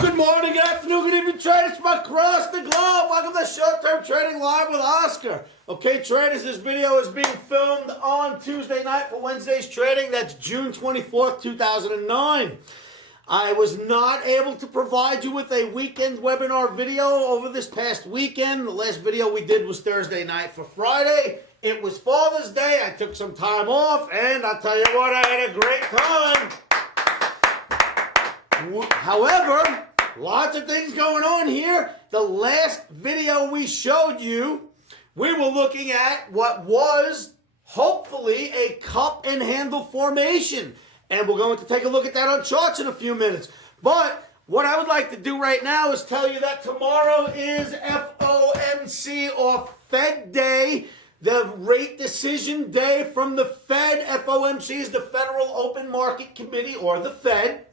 Good morning, good afternoon, good evening, traders from across the globe. Welcome to Short-Term Trading Live with Oscar. Okay, traders, this video is being filmed on Tuesday night for Wednesday's trading. That's June 24th, 2009. I was not able to provide you with a weekend webinar video over this past weekend. The last video we did was Thursday night for Friday. It was Father's Day. I took some time off, and I'll tell you what, I had a great time. However, lots of things going on here. The last video we showed you, we were looking at what was hopefully a cup and handle formation. And we're going to take a look at that on charts in a few minutes. But what I would like to do right now is tell you that tomorrow is FOMC, or Fed Day, the rate decision day from the Fed. FOMC is the Federal Open Market Committee, or the Fed.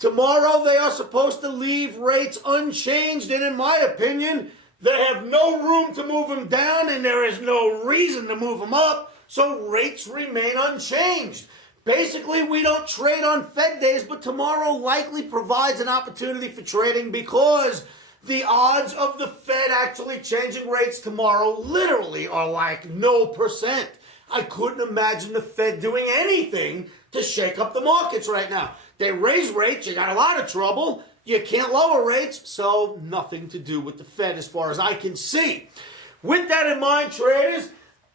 Tomorrow they are supposed to leave rates unchanged, and in my opinion, they have no room to move them down, and there is no reason to move them up, so rates remain unchanged. Basically, we don't trade on Fed days, but tomorrow likely provides an opportunity for trading because the odds of the Fed actually changing rates tomorrow literally are like 0%. I couldn't imagine the Fed doing anything to shake up the markets right now. They raise rates, you got a lot of trouble. You can't lower rates, so nothing to do with the Fed as far as I can see. With that in mind, traders,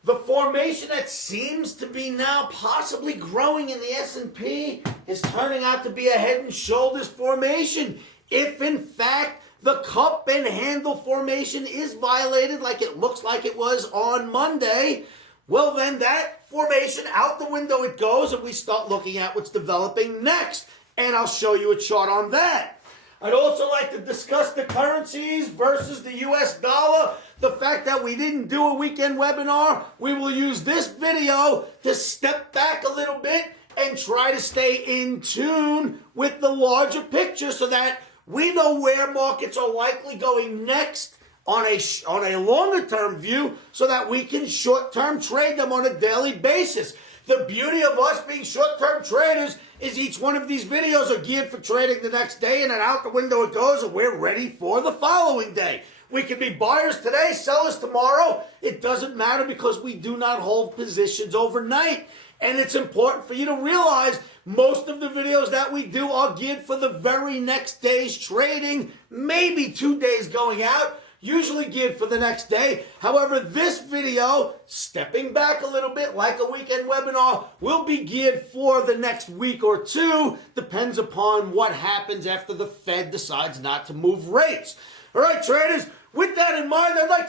the formation that seems to be now possibly growing in the S&P is turning out to be a head and shoulders formation. If, in fact, the cup and handle formation is violated like it looks like it was on Monday, well, then that formation, out the window it goes, and we start looking at what's developing next. And I'll show you a chart on that. I'd also like to discuss the currencies versus the US dollar. The fact that we didn't do a weekend webinar, we will use this video to step back a little bit and try to stay in tune with the larger picture so that we know where markets are likely going next on a longer term view so that we can short-term trade them on a daily basis. The beauty of us being short-term traders is each one of these videos are geared for trading the next day, and then out the window it goes, and we're ready for the following day. We could be buyers today, sellers tomorrow. It doesn't matter because we do not hold positions overnight. And it's important for you to realize most of the videos that we do are geared for the very next day's trading, maybe 2 days going out, usually geared for the next day. However, this video, stepping back a little bit like a weekend webinar, will be geared for the next week or two. Depends upon what happens after the Fed decides not to move rates. All right, traders, with that in mind, I'd like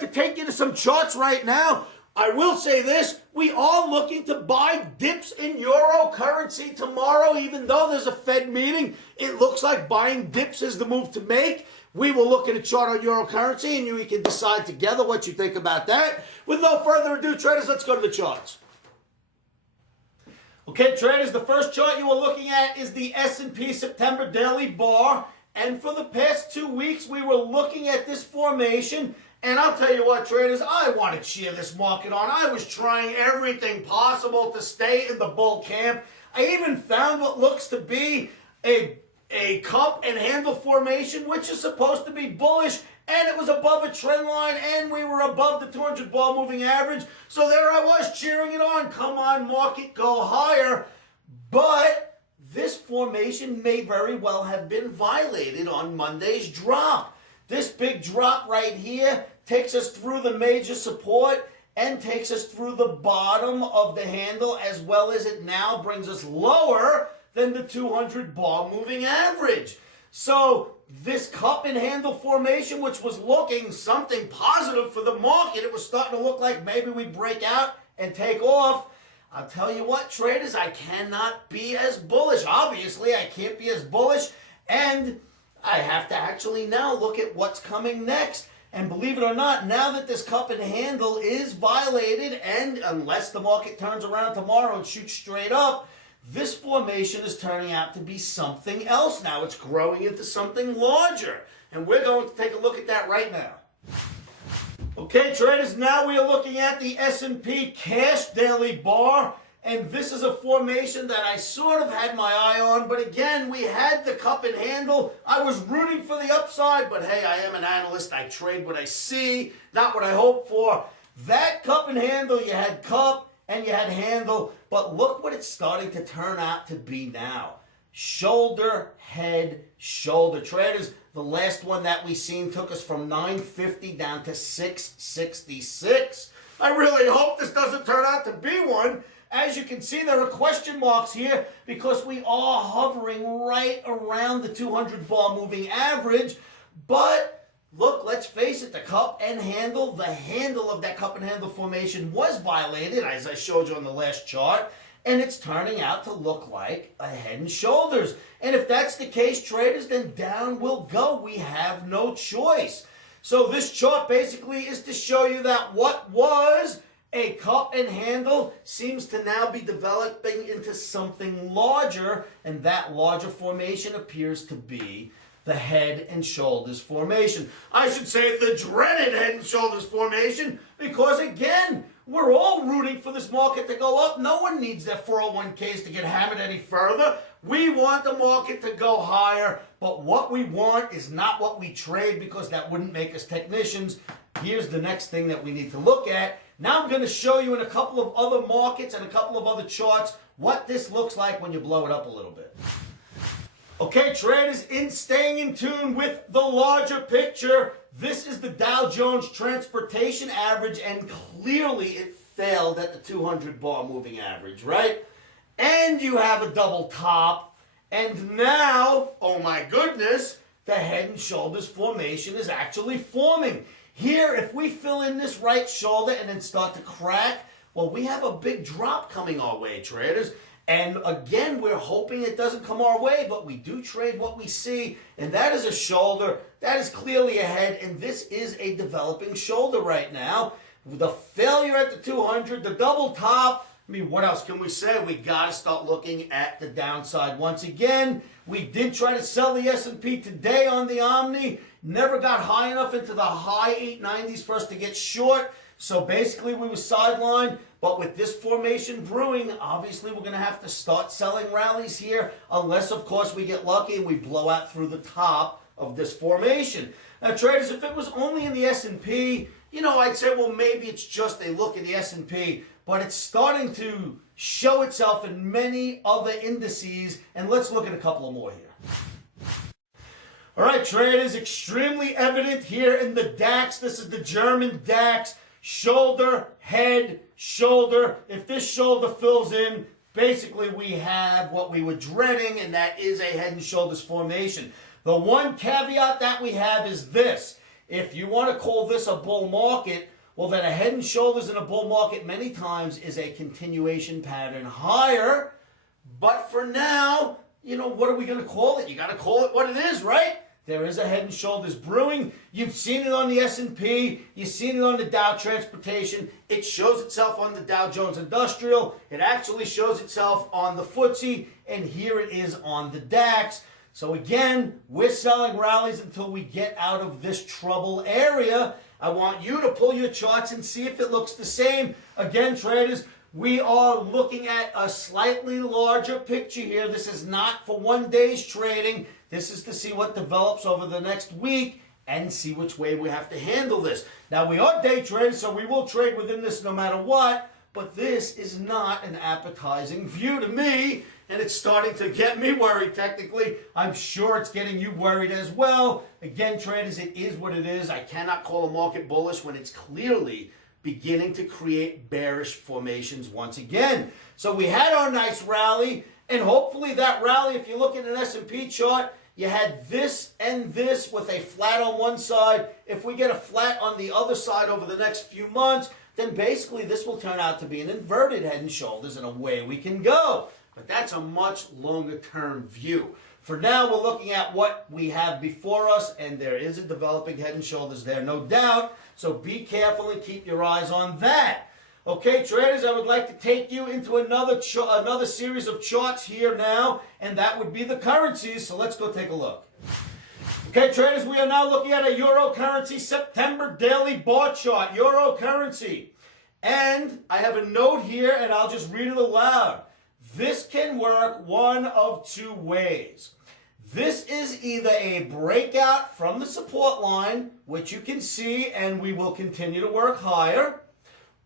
to take you to some charts right now. I will say this, we are looking to buy dips in euro currency tomorrow, even though there's a Fed meeting. It looks like buying dips is the move to make. We will look at a chart on euro currency, and we can decide together what you think about that. With no further ado, traders, let's go to the charts. Okay, traders, the first chart you are looking at is the S&P September daily bar. And for the past 2 weeks, we were looking at this formation. And I'll tell you what, traders, I want to cheer this market on. I was trying everything possible to stay in the bull camp. I even found what looks to be a cup and handle formation, which is supposed to be bullish, and it was above a trend line, and we were above the 200 ball moving average. So there I was cheering it on. Come on, market, go higher. But this formation may very well have been violated on Monday's drop. This big drop right here takes us through the major support and takes us through the bottom of the handle, as well as it now brings us lower than the 200 bar moving average. So this cup and handle formation, which was looking something positive for the market, it was starting to look like maybe we break out and take off. I'll tell you what, traders, I cannot be as bullish. Obviously, I can't be as bullish, and I have to actually now look at what's coming next. And believe it or not, now that this cup and handle is violated, and unless the market turns around tomorrow and shoots straight up, this formation is turning out to be something else now. It's growing into something larger. And we're going to take a look at that right now. Okay, traders, now we are looking at the S&P cash daily bar. And this is a formation that I sort of had my eye on, but again, we had the cup and handle. I was rooting for the upside, but hey, I am an analyst. I trade what I see, not what I hope for. That cup and handle, you had cup and you had handle, but look what it's starting to turn out to be now. Shoulder, head, shoulder. Traders, the last one that we seen took us from 950 down to 666. I really hope this doesn't turn out to be one. As you can see, there are question marks here because we are hovering right around the 200 bar moving average. But look, let's face it, the cup and handle, the handle of that cup and handle formation was violated, as I showed you on the last chart. And it's turning out to look like a head and shoulders. And if that's the case, traders, then down we'll go. We have no choice. So this chart basically is to show you that what was a cup and handle seems to now be developing into something larger, and that larger formation appears to be the head and shoulders formation. I should say the dreaded head and shoulders formation, because again, we're all rooting for this market to go up. No one needs their 401ks to get hammered any further. We want the market to go higher, but what we want is not what we trade, because that wouldn't make us technicians. Here's the next thing that we need to look at. Now I'm going to show you in a couple of other markets and a couple of other charts what this looks like when you blow it up a little bit. Okay, traders, in staying in tune with the larger picture, this is the Dow Jones Transportation Average, and clearly it failed at the 200 bar moving average, right? And you have a double top, and now, oh my goodness, the head and shoulders formation is actually forming. Here, if we fill in this right shoulder and then start to crack, well, we have a big drop coming our way, traders. And again, we're hoping it doesn't come our way, but we do trade what we see, and that is a shoulder. That is clearly a head, and this is a developing shoulder right now. The failure at the 200, the double top, I mean, what else can we say? We got to start looking at the downside once again. We did try to sell the S&P today on the Omni. Never got high enough into the high 890s for us to get short. So basically we were sidelined. But with this formation brewing, obviously we're going to have to start selling rallies here, unless, of course, we get lucky and we blow out through the top of this formation. Now, traders, if it was only in the S&P, you know, I'd say, well, maybe it's just a look at the S&P. But it's starting to show itself in many other indices. And let's look at a couple of more here. All right, traders, extremely evident here in the DAX. This is the German DAX. Shoulder, head, shoulder. If this shoulder fills in, basically we have what we were dreading, and that is a head and shoulders formation. The one caveat that we have is this. If you want to call this a bull market, well, then a head and shoulders in a bull market many times is a continuation pattern higher. But for now, you know, what are we going to call it? You got to call it what it is, right? There is a head and shoulders brewing. You've seen it on the S&P. You've seen it on the Dow Transportation. It shows itself on the Dow Jones Industrial. It actually shows itself on the FTSE. And here it is on the DAX. So again, we're selling rallies until we get out of this trouble area. I want you to pull your charts and see if it looks the same. Again, traders, we are looking at a slightly larger picture here. This is not for one day's trading. This is to see what develops over the next week and see which way we have to handle this. Now, we are day traders, so we will trade within this no matter what, but this is not an appetizing view to me, and it's starting to get me worried technically. I'm sure it's getting you worried as well. Again, traders, it is what it is. I cannot call a market bullish when it's clearly beginning to create bearish formations once again. So we had our nice rally, and hopefully that rally, if you look at an S&P chart, you had this and this with a flat on one side. If we get a flat on the other side over the next few months, then basically this will turn out to be an inverted head and shoulders, and away we can go. But that's a much longer term view. For now, we're looking at what we have before us, and there is a developing head and shoulders there, no doubt. So be careful and keep your eyes on that. Okay, traders, I would like to take you into another series of charts here now, and that would be the currencies. So let's go take a look. Okay, traders, we are now looking at a Euro currency September daily bar chart. Euro currency. And I have a note here, and I'll just read it aloud. This can work one of two ways. This is either a breakout from the support line, which you can see, and we will continue to work higher,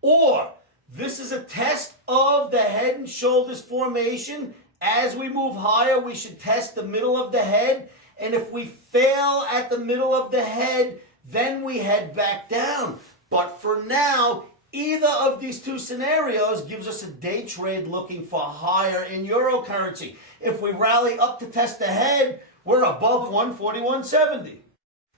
or this is a test of the head and shoulders formation. As we move higher, we should test the middle of the head, and if we fail at the middle of the head, then we head back down. But for now, either of these two scenarios gives us a day trade looking for higher in euro currency. If we rally up to test the head, we're above 141.70.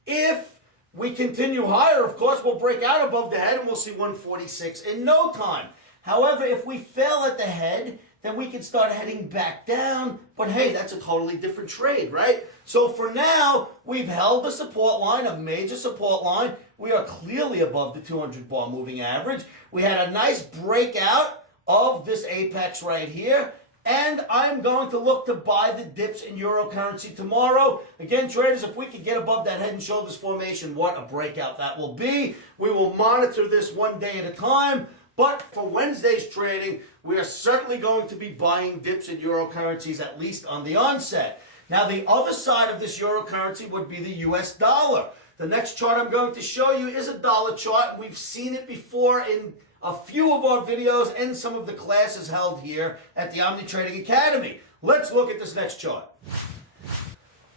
If we continue higher, of course, we'll break out above the head and we'll see 146 in no time. However, if we fail at the head, then we can start heading back down. But hey, that's a totally different trade, right? So for now, we've held the support line, a major support line. We are clearly above the 200 bar moving average. We had a nice breakout of this apex right here. And I'm going to look to buy the dips in euro currency tomorrow. Again, traders, if we could get above that head and shoulders formation, what a breakout that will be. We will monitor this one day at a time. But for Wednesday's trading, we are certainly going to be buying dips in euro currencies, at least on the onset. Now, the other side of this euro currency would be the US dollar. The next chart I'm going to show you is a dollar chart. We've seen it before in a few of our videos and some of the classes held here at the Omni Trading Academy. Let's look at this next chart.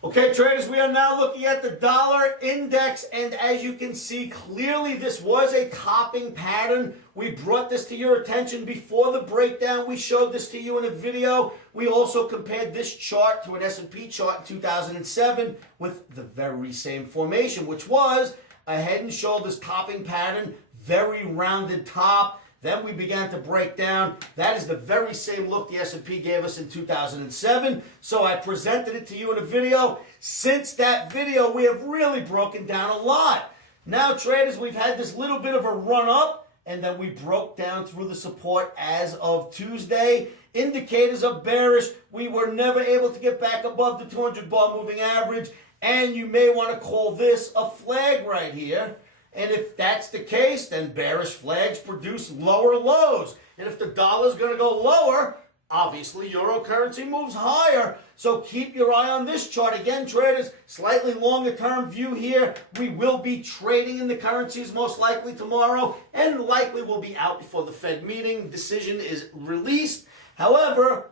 Okay, traders, we are now looking at the dollar index, and as you can see, clearly this was a topping pattern. We brought this to your attention before the breakdown. We showed this to you in a video. We also compared this chart to an S&P chart in 2007 with the very same formation, which was a head and shoulders topping pattern, very rounded top. Then we began to break down. That is the very same look the S&P gave us in 2007. So I presented it to you in a video. Since that video, we have really broken down a lot. Now, traders, we've had this little bit of a run up, and then we broke down through the support as of Tuesday. Indicators are bearish. We were never able to get back above the 200 bar moving average, and you may want to call this a flag right here. And if that's the case, then bearish flags produce lower lows. And if the dollar's going to go lower, obviously euro currency moves higher. So keep your eye on this chart. Again, traders, slightly longer term view here. We will be trading in the currencies most likely tomorrow, and likely will be out before the Fed meeting decision is released. However,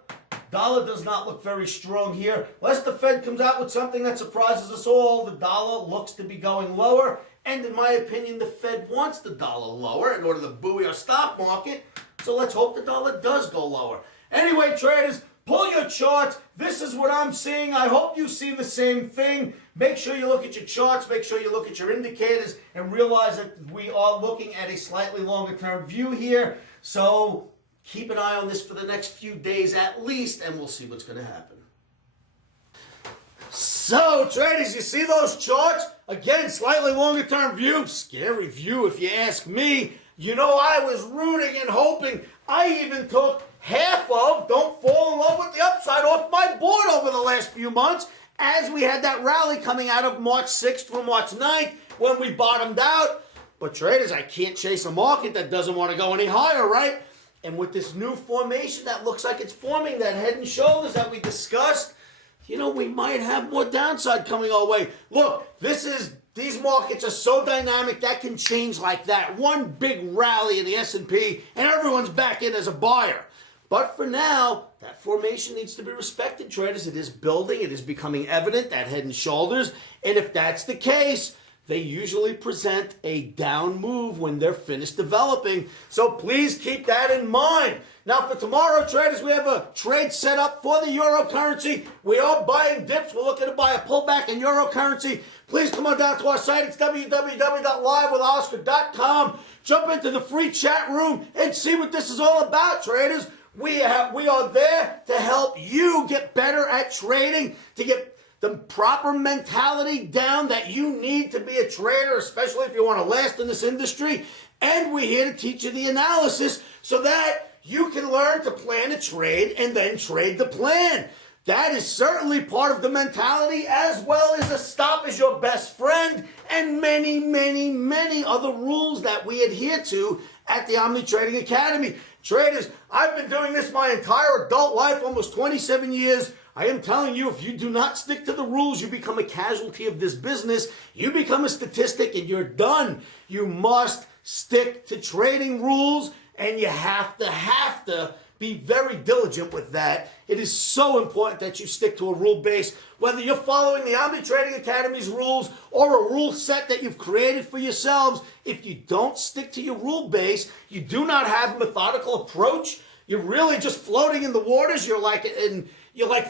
dollar does not look very strong here. Unless the Fed comes out with something that surprises us all, the dollar looks to be going lower. And in my opinion, the Fed wants the dollar lower in order to buoy our stock market. So let's hope the dollar does go lower. Anyway, traders, pull your charts. This is what I'm seeing. I hope you see the same thing. Make sure you look at your charts. Make sure you look at your indicators and realize that we are looking at a slightly longer term view here. So keep an eye on this for the next few days at least, and we'll see what's going to happen. So, traders, you see those charts? Again, slightly longer term view. Scary view if you ask me. You know, I was rooting and hoping. I even took half of Don't Fall in Love with the Upside off my board over the last few months as we had that rally coming out of March 6th through March 9th when we bottomed out. But traders, I can't chase a market that doesn't want to go any higher, right? And with this new formation that looks like it's forming, that head and shoulders that we discussed, you know, we might have more downside coming our way. Look, these markets are so dynamic that can change like that. One big rally in the S&P and everyone's back in as a buyer. But for now, that formation needs to be respected, traders. It is building. It is becoming evident, that head and shoulders. And if that's the case, they usually present a down move when they're finished developing. So please keep that in mind. Now for tomorrow, traders, we have a trade set up for the euro currency. We are buying dips. We're looking to buy a pullback in euro currency. Please come on down to our site. It's www.livewithoscar.com. Jump into the free chat room and see what this is all about, traders. We are there to help you get better at trading, to get the proper mentality down that you need to be a trader, especially if you want to last in this industry. And we're here to teach you the analysis so that you can learn to plan a trade and then trade the plan. That is certainly part of the mentality, as well as a stop is your best friend and many, many, many other rules that we adhere to at the Omni Trading Academy. Traders, I've been doing this my entire adult life, almost 27 years. I am telling you, if you do not stick to the rules, you become a casualty of this business. You become a statistic and you're done. You must stick to trading rules, and you have to be very diligent with that. It is so important that you stick to a rule base, whether you're following the Omni Trading Academy's rules or a rule set that you've created for yourselves. If you don't stick to your rule base, you do not have a methodical approach. You're really just floating in the waters. You're like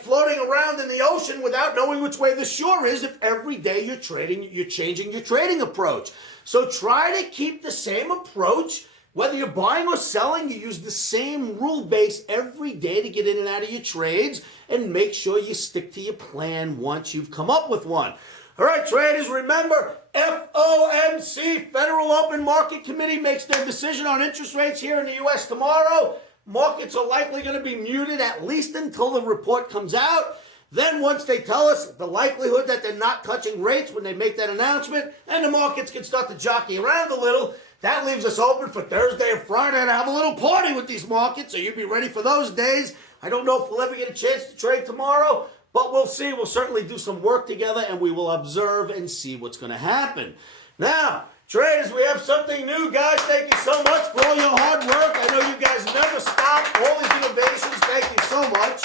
floating around in the ocean without knowing which way the shore is if every day you're trading, you're changing your trading approach. So try to keep the same approach. Whether you're buying or selling, you use the same rule base every day to get in and out of your trades, and make sure you stick to your plan once you've come up with one. All right, traders, remember, FOMC, Federal Open Market Committee, makes their decision on interest rates here in the U.S. tomorrow. Markets are likely going to be muted at least until the report comes out. Then once they tell us the likelihood that they're not touching rates when they make that announcement, and the markets can start to jockey around a little, that leaves us open for Thursday and Friday to have a little party with these markets, so you'd be ready for those days. I don't know if we'll ever get a chance to trade tomorrow, but we'll see. We'll certainly do some work together, and we will observe and see what's going to happen. Now, traders, we have something new, guys. Thank you so much for all your hard work. I know you guys never stop. All these innovations, thank you so much.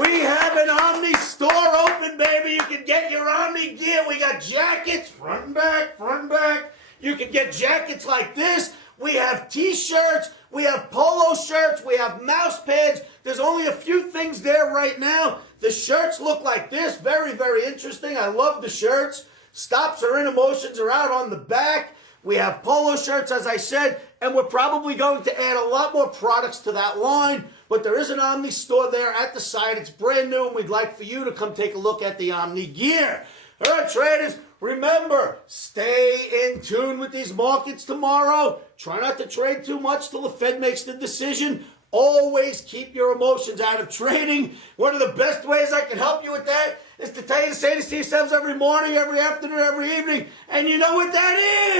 We have an Omni store open, baby. You can get your Omni gear. We got jackets, front and back, front and back. You can get jackets like this. We have t-shirts. We have polo shirts. We have mouse pads. There's only a few things there right now. The shirts look like this. Very, very interesting. I love the shirts. Stops are in, emotions are out on the back. We have polo shirts, as I said, and we're probably going to add a lot more products to that line. But there is an Omni store there at the site. It's brand new, and we'd like for you to come take a look at the Omni gear. All right, traders, remember, stay in tune with these markets tomorrow. Try not to trade too much till the Fed makes the decision. Always keep your emotions out of trading. One of the best ways I can help you with that is to tell you to say this to yourselves every morning, every afternoon, every evening. And you know what that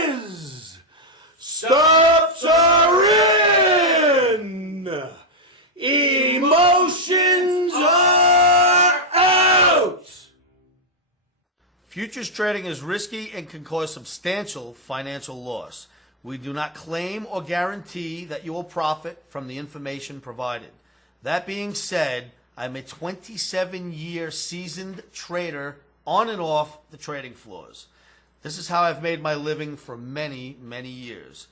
is? Stops are in. Emotions are out. Futures trading is risky and can cause substantial financial loss. We do not claim or guarantee that you will profit from the information provided. That being said, I'm a 27-year seasoned trader on and off the trading floors. This is how I've made my living for many, many years.